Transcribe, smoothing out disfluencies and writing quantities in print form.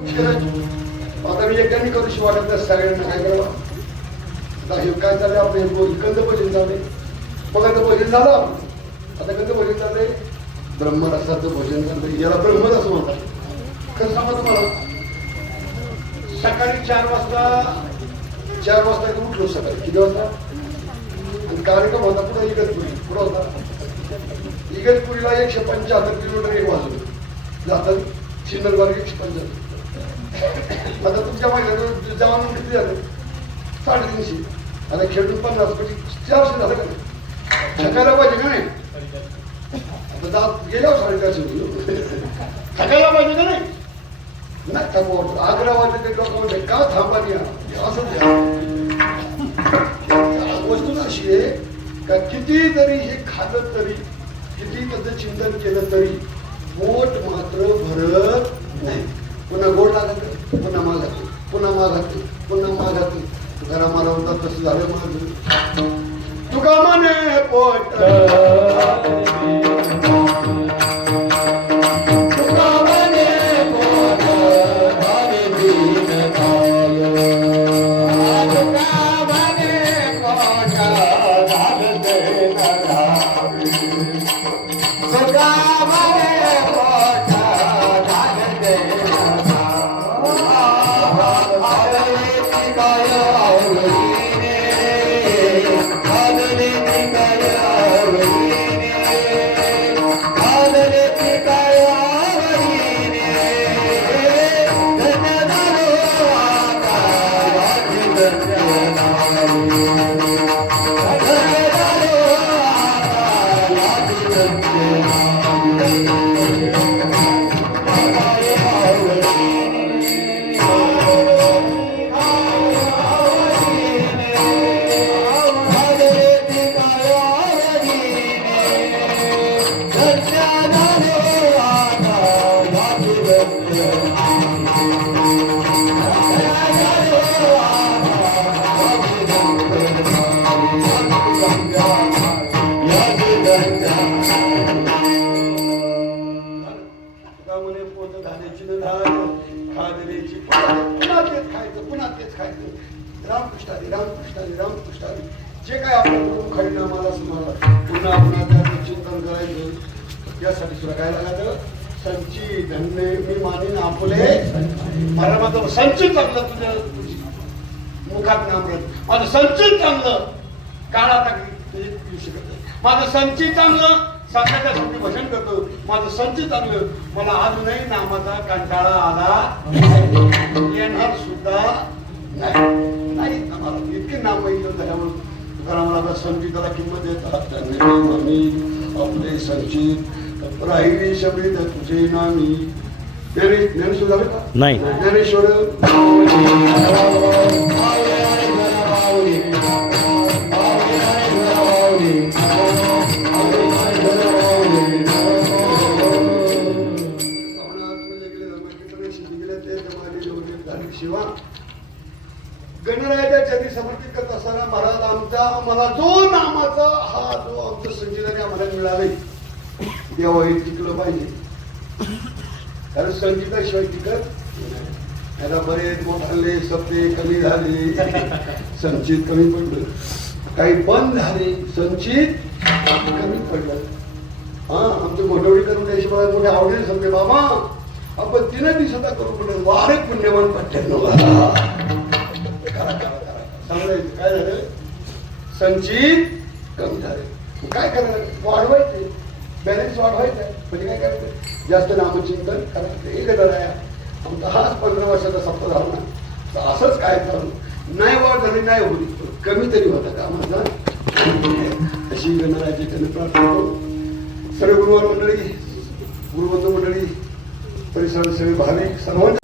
आता मी एकट्याने करू शिवाय वाटत नाही सगळ्यांना काय करावं. आता हे काय चाललंय आपलं कंद भजन चाललंय. मग आता भजन झालं आपलं. आता कंद भजन चाललंय, ब्रह्मरसाचं भजन चाललंय. याला ब्रह्मरस असं म्हणतात. कसं सांगा तुम्हाला, सकाळी 4 वाजता उठलो. सकाळी किती वाजता? आणि कार्यक्रम होता पुढे इगतपुरी. पुढे होता इगतपुरीला 175 किलोमीटर एक वाजून जातात. सिन्नरवाडी 175. आता तुमच्या महिन्यात जवान किती झालं? 350. आता खेळून 50 म्हणजे 400 झालं का नाही? थकायला पाहिजे का नाही? आता जात गेल्यावर 450 थकायला पाहिजे का नाही? नाही थांबवत. 11 वाजता ते लोक म्हणजे का थांबा द्या असं. वस्तू अशी आहे का किती तरी हे खाल्लं तरी, किती त्याचं चिंतन केलं तरी पोट मात्र भरत नाही. पुन्हा गोड लागत, पुन्हा मागत, पुन्हा मागत, पुन्हा मागत. घरा मला होता तसं झालं माझं. तुका म्हणे पोट जे काय आपण खरी नामाला समजलं पुन्हा पुन्हा त्याचं चिंतन करायचं. यासाठी सुद्धा काय लागायचं? संचित धन्य मी मानेन आपले. मला माझं संचित चांगलं तुझ्या मुखात नामरत. माझं संचित चांगलं काळा टाकली येऊ शकत नाही. माझं संचित चांगलं सांगण्यासाठी भजन करतो. माझं संचित चांगलं. मला अजूनही नामाचा कंटाळा आला येणार सुद्धा नाही. आम्हाला इतके नाम माहिती झाल्यामुळे मला संचिताला किंमत देतात. आपले संचित राहिली शब्द तुझे नामी. ज्ञानेश्वर झाले का? नाही. ज्ञानेश्वर शिवा गणरायाच्या चरणी समर्पित करत असताना महाराज मला जो नामाचा हा जो आमचं संचिताने आम्हाला मिळाले तेव्हा हे टिकलं पाहिजे. कारण संचिताशिवाय टिकत आता बरेच मोठाले सप्ते कमी झाले, संचित कमी पडलं, काही बंद झाले, संचित कमी पडलं. हा आमचं मोठवडी करून द्यायची मला मोठे आवडेल समजे बाबा आपण 3 दिवसाचा करू पडलं वारे पुण्यवान पठ्ठ्याण्णव सांगायचं. काय झालं? संचित कमी झाले. काय करायचं? वाढवायचे, बॅलन्स वाढवायचा. म्हणजे काय करायचं? जास्त नामचिंतन करायचं. एक आहे आमचा हाच 15 वर्षाचा सप्ताह झाला ना तर असंच काय चालू नाही. वाढ झाली नाही होती, कमी तरी होता का माझा. अशी गणरायाची त्यांनी प्रार्थना करू. सर्व गुरुवार मंडळी, गुरुबंधू मंडळी, परिसरात सगळे भाविक सर्वांना